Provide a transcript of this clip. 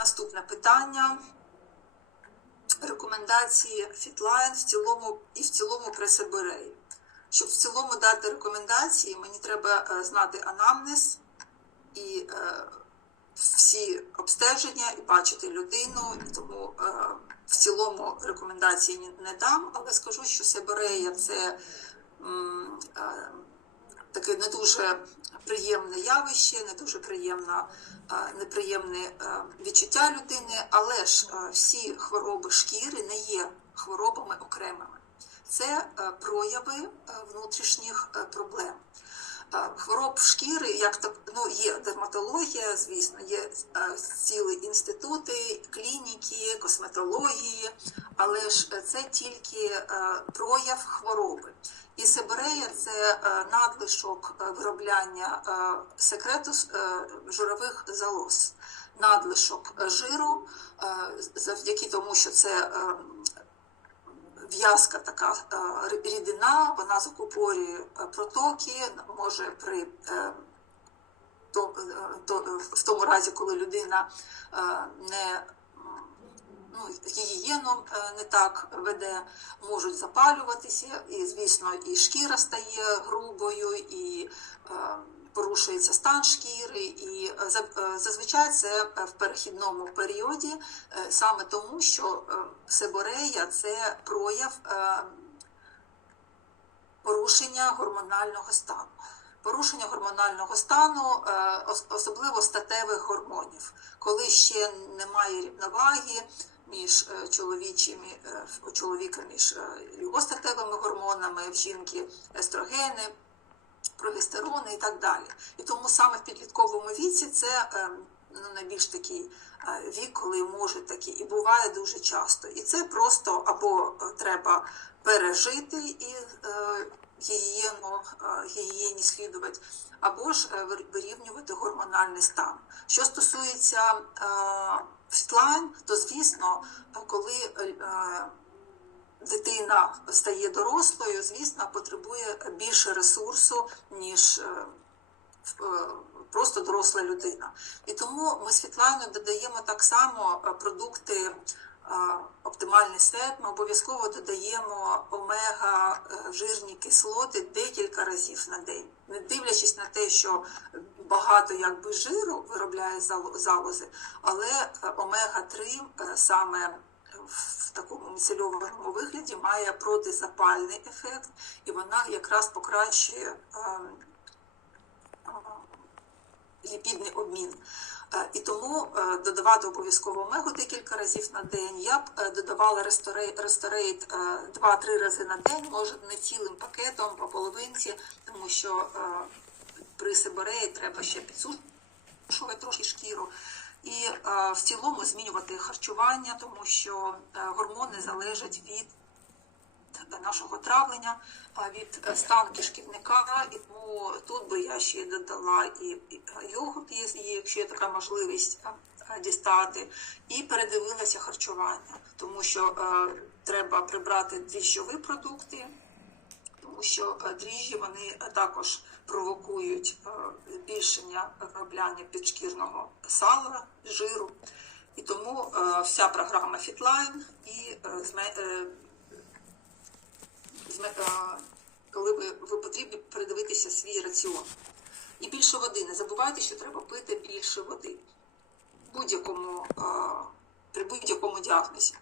Наступне питання. Рекомендації Фітлайн в цілому і в цілому при Себереї. Щоб в цілому дати рекомендації, мені треба е, знати анамнез і е, всі обстеження і бачити людину. І тому е, в цілому рекомендації не дам, але скажу, що Себерея це м, таке не дуже приємне явище, не дуже приємна, е, неприємне відчуття людини, але ж всі хвороби шкіри не є хворобами окремими. Це прояви внутрішніх проблем. Хвороб шкіри, як ну, є дерматологія, звісно, є цілі інститути, клініки, косметології, але ж це тільки прояв хвороби. І це е, надлишок е, виробляння е, секрету жирових залоз, надлишок жиру, завдяки тому, що це в'язка така рідина, вона закупорює протоки, може при в тому разі, коли людина не ну, гігієну е, не так веде, можуть запалюватися, і, звісно, і шкіра стає грубою, і е, порушується стан шкіри, і е, зазвичай це в перехідному періоді, саме тому, що себорея це прояв порушення гормонального стану. Порушення гормонального стану, особливо статевих гормонів, коли ще немає рівноваги між е, чоловічими е, у чоловіка між е, його гормонами, в жінки естрогени, прогестерони і так далі. І тому саме в підлітковому віці це е, ну, найбільш такий е, вік, коли можуть такі, і буває дуже часто. І це просто або е, треба пережити і е, гігієну, е, гігієні слідувати, або ж е, вирівнювати гормональний стан. Що стосується е, то звісно, коли е, дитина стає дорослою, звісно, потребує більше ресурсу, ніж е, е, просто доросла людина. І тому ми Світлану додаємо так само продукти. Оптимальний свет, ми обов'язково додаємо омега жирні кислоти декілька разів на день, не дивлячись на те, що багато якби жиру виробляє залози, але е, омега 3 саме в такому міцельованому вигляді має протизапальний ефект, і вона якраз покращує ем, ліпідний обмін. Е, І тому е, додавати обов'язково омегу декілька разів на день. Я б е, додавала ресторейт, ресторейт 2-3 рази на день, може не цілим пакетом по половинці, тому що е, при сибиреї треба ще підсушувати трошки шкіру. І е, в цілому змінювати харчування, тому що е, гормони залежать від нашого травлення, від е, стану кишківника. І тому тут би я ще додала і, і йогурт, є, є, якщо є така можливість а, дістати, і передивилася харчування, тому що е, треба прибрати дріжджові продукти, тому що е, дріжджі вони е, також провокують е, збільшення виробляння підшкірного сала, жиру. І тому вся програма Fitline і коли ви, ви потрібно передивитися свій раціон. І більше води. Не забувайте, що треба пити більше води будь-якому, при будь-якому діагнозі.